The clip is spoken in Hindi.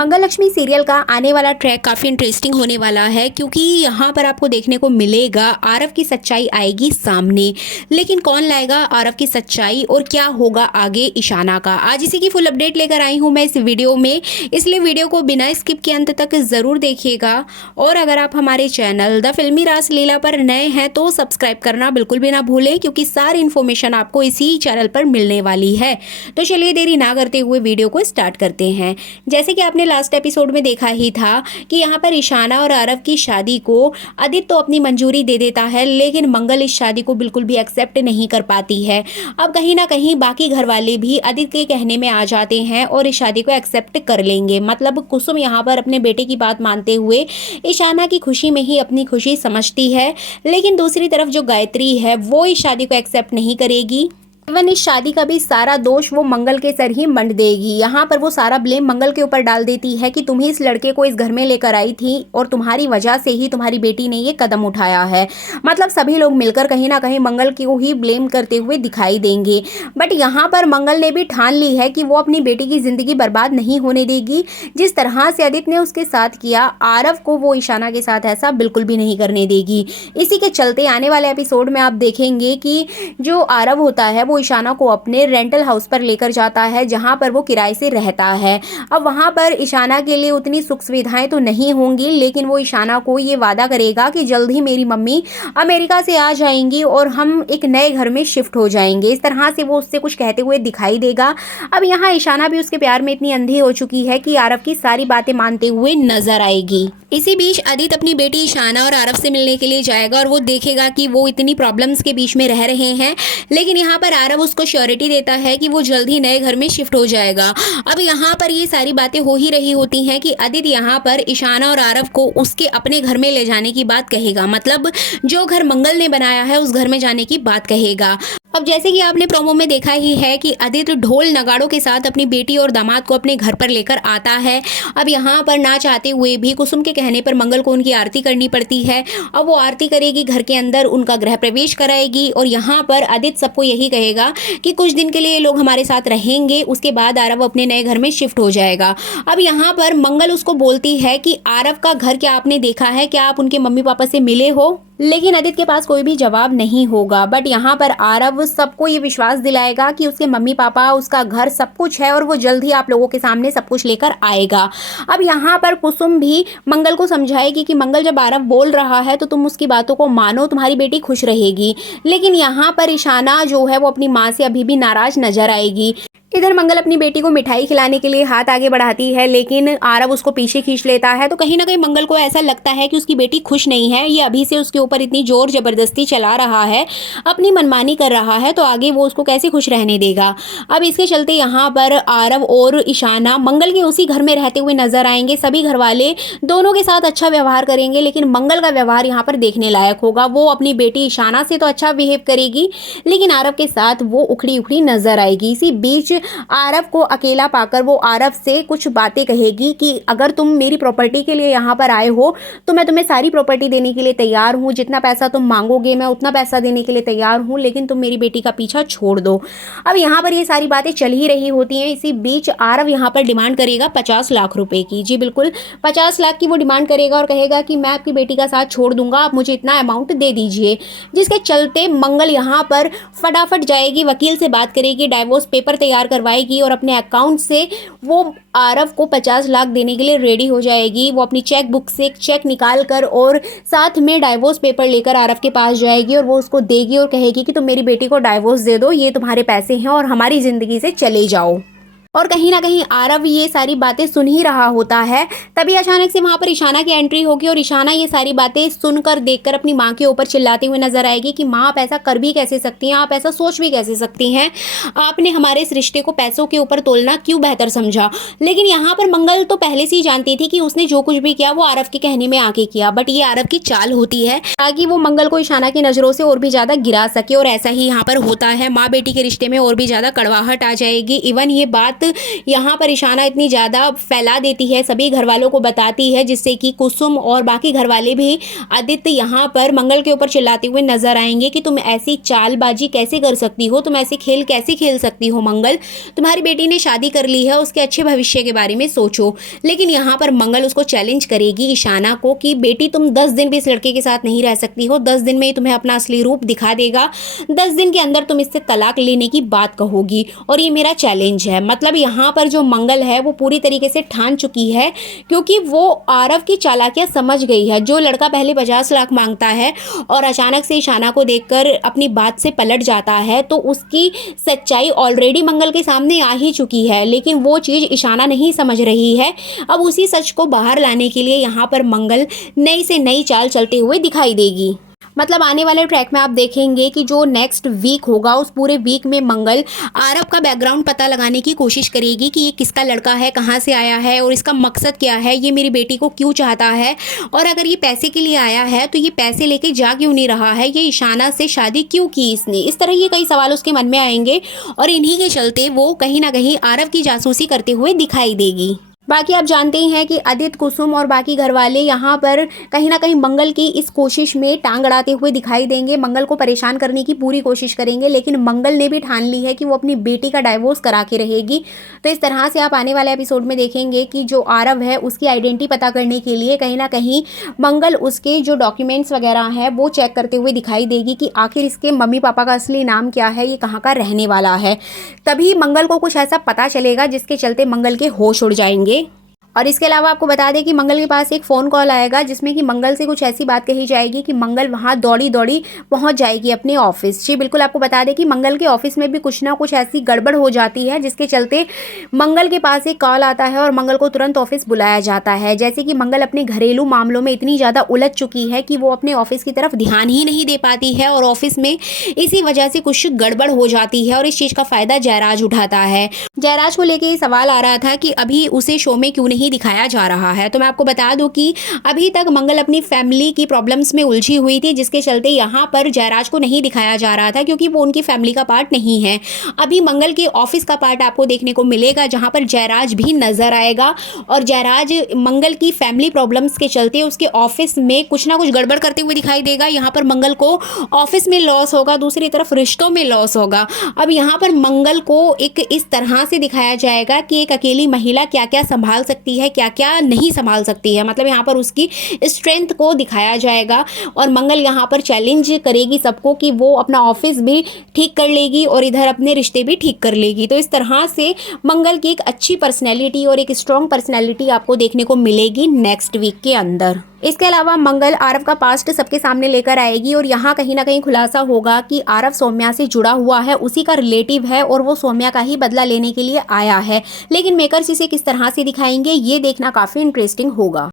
मंगललक्ष्मी सीरियल का आने वाला ट्रैक काफ़ी इंटरेस्टिंग होने वाला है, क्योंकि यहाँ पर आपको देखने को मिलेगा आरव की सच्चाई आएगी सामने। लेकिन कौन लाएगा आरव की सच्चाई और क्या होगा आगे ईशाना का, आज इसी की फुल अपडेट लेकर आई हूँ मैं इस वीडियो में। इसलिए वीडियो को बिना स्किप के अंत तक ज़रूर देखिएगा। और अगर आप हमारे चैनल द फिल्मी रासलीला पर नए हैं तो सब्सक्राइब करना बिल्कुल भी ना भूलें, क्योंकि सारी इन्फॉर्मेशन आपको इसी चैनल पर मिलने वाली है। तो चलिए देरी ना करते हुए वीडियो को स्टार्ट करते हैं। जैसे कि आपने लास्ट एपिसोड में देखा ही था कि यहाँ पर ईशाना और आरव की शादी को आदित्य तो अपनी मंजूरी दे देता है, लेकिन मंगल इस शादी को बिल्कुल भी एक्सेप्ट नहीं कर पाती है। अब कहीं ना कहीं बाकी घर वाले भी आदित्य के कहने में आ जाते हैं और इस शादी को एक्सेप्ट कर लेंगे। मतलब कुसुम यहाँ पर अपने बेटे की बात मानते हुए ईशाना की खुशी में ही अपनी खुशी समझती है, लेकिन दूसरी तरफ जो गायत्री है वो इस शादी को एक्सेप्ट नहीं करेगी। इवन इस शादी का भी सारा दोष वो मंगल के सर ही मंड देगी। यहाँ पर वो सारा ब्लेम मंगल के ऊपर डाल देती है कि तुम ही इस लड़के को इस घर में लेकर आई थी और तुम्हारी वजह से ही तुम्हारी बेटी ने ये कदम उठाया है। मतलब सभी लोग मिलकर कहीं ना कहीं मंगल को ही ब्लेम करते हुए दिखाई देंगे। बट यहाँ पर मंगल ने भी ठान ली है कि वो अपनी बेटी की जिंदगी बर्बाद नहीं होने देगी। जिस तरह से आदित्य ने उसके साथ किया, आरव को वो ईशाना के साथ ऐसा बिल्कुल भी नहीं करने देगी। इसी के चलते आने वाले एपिसोड में आप देखेंगे कि जो आरव होता है वो ईशाना को अपने रेंटल हाउस पर लेकर जाता है, जहां पर वो किराए से रहता है। अब वहां पर ईशाना के लिए उतनी सुख सुविधाएं तो नहीं होंगी, लेकिन वो ईशाना को ये वादा करेगा कि जल्द ही मेरी मम्मी अमेरिका से आ जाएंगी और हम एक नए घर में शिफ्ट हो जाएंगे। इस तरह से वो उससे कुछ कहते हुए दिखाई देगा। अब यहाँ ईशाना भी उसके प्यार में इतनी अंधी हो चुकी है कि आरव की सारी बातें मानते हुए नजर आएगी। इसी बीच आदित्य अपनी बेटी ईशाना और आरव से मिलने के लिए जाएगा और वो देखेगा कि वो इतनी प्रॉब्लम्स के बीच में रह रहे हैं, लेकिन यहाँ पर आरव उसको श्योरिटी देता है कि वो जल्द ही नए घर में शिफ्ट हो जाएगा। अब यहाँ पर ये सारी बातें हो ही रही होती हैं कि आदित्य यहाँ पर ईशाना और आरव को उसके अपने घर में ले जाने की बात कहेगा। मतलब जो घर मंगल ने बनाया है उस घर में जाने की बात कहेगा। अब जैसे कि आपने प्रोमो में देखा ही है कि आदित्य ढोल नगाड़ों के साथ अपनी बेटी और दामाद को अपने घर पर लेकर आता है। अब यहाँ पर ना चाहते हुए भी कुसुम के कहने पर मंगल को उनकी आरती करनी पड़ती है। अब वो आरती करेगी, घर के अंदर उनका गृह प्रवेश कराएगी और यहाँ पर आदित्य सबको यही कहेगा कि कुछ दिन के लिए लोग हमारे साथ रहेंगे, उसके बाद आरव अपने नए घर में शिफ्ट हो जाएगा। अब यहाँ पर मंगल उसको बोलती है कि आरव का घर क्या आपने देखा है, क्या आप उनके मम्मी पापा से मिले हो? लेकिन आदित्य के पास कोई भी जवाब नहीं होगा। बट यहाँ पर आरव सबको ये विश्वास दिलाएगा कि उसके मम्मी पापा, उसका घर, सब कुछ है और वो जल्द ही आप लोगों के सामने सब कुछ लेकर आएगा। अब यहाँ पर कुसुम भी मंगल को समझाएगी कि मंगल जब आरव बोल रहा है तो तुम उसकी बातों को मानो, तुम्हारी बेटी खुश रहेगी। लेकिन यहाँ पर ईशाना जो है वो अपनी माँ से अभी भी नाराज नजर आएगी। इधर मंगल अपनी बेटी को मिठाई खिलाने के लिए हाथ आगे बढ़ाती है, लेकिन आरव उसको पीछे खींच लेता है। तो कहीं ना कहीं मंगल को ऐसा लगता है कि उसकी बेटी खुश नहीं है, ये अभी से उसके ऊपर इतनी जोर जबरदस्ती चला रहा है, अपनी मनमानी कर रहा है, तो आगे वो उसको कैसे खुश रहने देगा। अब इसके चलते यहाँ पर आरव और ईशाना मंगल के उसी घर में रहते हुए नजर आएंगे। सभी घर वाले दोनों के साथ अच्छा व्यवहार करेंगे, लेकिन मंगल का व्यवहार यहाँ पर देखने लायक होगा। वो अपनी बेटी ईशाना से तो अच्छा बिहेव करेगी, लेकिन आरव के साथ वो उखड़ी उखड़ी नजर आएगी। इसी बीच आरव को अकेला पाकर वो आरव से कुछ बातें कहेगी कि अगर तुम मेरी प्रॉपर्टी के लिए यहाँ पर आए हो तो मैं तुम्हें सारी प्रॉपर्टी देने के लिए तैयार हूँ, जितना पैसा तुम मांगोगे मैं उतना पैसा देने के लिए तैयार हूँ, लेकिन तुम मेरी बेटी का पीछा छोड़ दो। अब यहाँ पर ये सारी बातें चल ही रही होती हैं। इसी बीच आरव यहाँ पर डिमांड करेगा 50 लाख रुपए की। जी बिल्कुल, 50 लाख की वो डिमांड करेगा और कहेगा कि मैं आपकी बेटी का साथ छोड़ दूंगा, आप मुझे इतना अमाउंट दे दीजिए। जिसके मंगल यहाँ पर फटाफट जाएगी, वकील से बात करेगी, डाइवोर्स पेपर तैयार करवाएगी और अपने अकाउंट से वो आरव को 50 लाख देने के लिए रेडी हो जाएगी। वो अपनी चेक बुक से एक चेक निकाल कर और साथ में डाइवोर्स पेपर लेकर आरव के पास जाएगी और वो उसको देगी और कहेगी कि तुम मेरी बेटी को डाइवोर्स दे दो, ये तुम्हारे पैसे हैं और हमारी जिंदगी से चले जाओ। और कहीं ना कहीं आरव ये सारी बातें सुन ही रहा होता है। तभी अचानक से वहाँ पर ईशाना की एंट्री होगी और ईशाना ये सारी बातें सुनकर देखकर अपनी माँ के ऊपर चिल्लाते हुए नजर आएगी कि माँ आप ऐसा कर भी कैसे सकती हैं, आप ऐसा सोच भी कैसे सकती हैं, आपने हमारे इस रिश्ते को पैसों के ऊपर तोलना क्यों बेहतर समझा। लेकिन यहाँ पर मंगल तो पहले से ही जानती थी कि उसने जो कुछ भी किया वो आरव के कहने में आके किया। बट ये आरव की चाल होती है ताकि वो मंगल को ईशाना की नज़रों से और भी ज़्यादा गिरा सके, और ऐसा ही यहाँ पर होता है। माँ बेटी के रिश्ते में और भी ज़्यादा कड़वाहट आ जाएगी। इवन ये बात बात यहाँ पर ईशाना इतनी ज़्यादा फैला देती है, सभी घर वालों को बताती है, जिससे कि कुसुम और बाकी घर वाले भी आदित्य यहाँ पर मंगल के ऊपर चिल्लाते हुए नजर आएंगे कि तुम ऐसी चालबाजी कैसे कर सकती हो, तुम ऐसे खेल कैसे खेल सकती हो मंगल, तुम्हारी बेटी ने शादी कर ली है, उसके अच्छे भविष्य के बारे में सोचो। लेकिन यहाँ पर मंगल उसको चैलेंज करेगी ईशाना को कि बेटी तुम 10 दिन भी इस लड़के के साथ नहीं रह सकती हो, 10 दिन में ही तुम्हें अपना असली रूप दिखा देगा, 10 दिन के अंदर तुम इससे तलाक लेने की बात कहोगी और ये मेरा चैलेंज है। मतलब यहाँ पर जो मंगल है वो पूरी तरीके से ठान चुकी है, क्योंकि वो आरव की चालाकियाँ समझ गई है। जो लड़का पहले 50 लाख मांगता है और अचानक से ईशाना को देखकर अपनी बात से पलट जाता है, तो उसकी सच्चाई ऑलरेडी मंगल के सामने आ ही चुकी है, लेकिन वो चीज़ ईशाना नहीं समझ रही है। अब उसी सच को बाहर लाने के लिए यहाँ पर मंगल नई से नई चाल चलते हुए दिखाई देगी। मतलब आने वाले ट्रैक में आप देखेंगे कि जो नेक्स्ट वीक होगा उस पूरे वीक में मंगल आरव का बैकग्राउंड पता लगाने की कोशिश करेगी कि ये किसका लड़का है, कहाँ से आया है और इसका मकसद क्या है, ये मेरी बेटी को क्यों चाहता है, और अगर ये पैसे के लिए आया है तो ये पैसे लेके जा क्यों नहीं रहा है, ये ईशाना से शादी क्यों की इसने। इस तरह ये कई सवाल उसके मन में आएंगे और इन्हीं के चलते वो कहीं ना कहीं आरव की जासूसी करते हुए दिखाई देगी। बाकी आप जानते ही हैं कि आदित्य, कुसुम और बाकी घर वाले यहाँ पर कहीं ना कहीं मंगल की इस कोशिश में टांग अड़ाते हुए दिखाई देंगे, मंगल को परेशान करने की पूरी कोशिश करेंगे, लेकिन मंगल ने भी ठान ली है कि वो अपनी बेटी का डाइवोर्स करा के रहेगी। तो इस तरह से आप आने वाले एपिसोड में देखेंगे कि जो आरव है उसकी आइडेंटिटी पता करने के लिए कहीं ना कहीं मंगल उसके जो डॉक्यूमेंट्स वगैरह हैं वो चेक करते हुए दिखाई देगी कि आखिर इसके मम्मी पापा का असली नाम क्या है, ये कहाँ का रहने वाला है। तभी मंगल को कुछ ऐसा पता चलेगा जिसके चलते मंगल के होश उड़ जाएंगे। और इसके अलावा आपको बता दें कि मंगल के पास एक फ़ोन कॉल आएगा जिसमें कि मंगल से कुछ ऐसी बात कही जाएगी कि मंगल वहाँ दौड़ी दौड़ी पहुँच जाएगी अपने ऑफिस। जी बिल्कुल, आपको बता दें कि मंगल के ऑफिस में भी कुछ ना कुछ ऐसी गड़बड़ हो जाती है जिसके चलते मंगल के पास एक कॉल आता है और मंगल को तुरंत ऑफिस बुलाया जाता है। जैसे कि मंगल अपने घरेलू मामलों में इतनी ज़्यादा उलझ चुकी है कि वो अपने ऑफिस की तरफ ध्यान ही नहीं दे पाती है और ऑफिस में इसी वजह से कुछ गड़बड़ हो जाती है और इस चीज़ का फ़ायदा जयराज उठाता है। जयराज को लेके ये सवाल आ रहा था कि अभी उसे शो में क्यों नहीं दिखाया जा रहा है। तो मैं आपको बता दूं कि अभी तक मंगल अपनी फैमिली की प्रॉब्लम्स में उलझी हुई थी, जिसके चलते यहाँ पर जयराज को नहीं दिखाया जा रहा था क्योंकि वो उनकी फैमिली का पार्ट नहीं है। अभी मंगल के ऑफिस का पार्ट आपको देखने को मिलेगा जहाँ पर जयराज भी नजर आएगा और जयराज मंगल की फैमिली प्रॉब्लम्स के चलते उसके ऑफिस में कुछ ना कुछ गड़बड़ करते हुए दिखाई देगा। यहाँ पर मंगल को ऑफिस में लॉस होगा, दूसरी तरफ रिश्तों में लॉस होगा। अब यहाँ पर मंगल को एक इस तरह से दिखाया जाएगा कि एक अकेली महिला क्या क्या संभाल सकती है, क्या क्या नहीं संभाल सकती है। मतलब यहाँ पर उसकी स्ट्रेंथ को दिखाया जाएगा और मंगल यहाँ पर चैलेंज करेगी सबको कि वो अपना ऑफिस भी ठीक कर लेगी और इधर अपने रिश्ते भी ठीक कर लेगी। तो इस तरह से मंगल की एक अच्छी पर्सनैलिटी और एक स्ट्रॉन्ग पर्सनैलिटी आपको देखने को मिलेगी नेक्स्ट वीक के अंदर। इसके अलावा मंगल आरव का पास्ट सबके सामने लेकर आएगी और यहाँ कहीं ना कहीं खुलासा होगा कि आरव सौम्या से जुड़ा हुआ है, उसी का रिलेटिव है और वो सौम्या का ही बदला लेने के लिए आया है। लेकिन मेकर्स इसे किस तरह से दिखाएंगे ये देखना काफ़ी इंटरेस्टिंग होगा।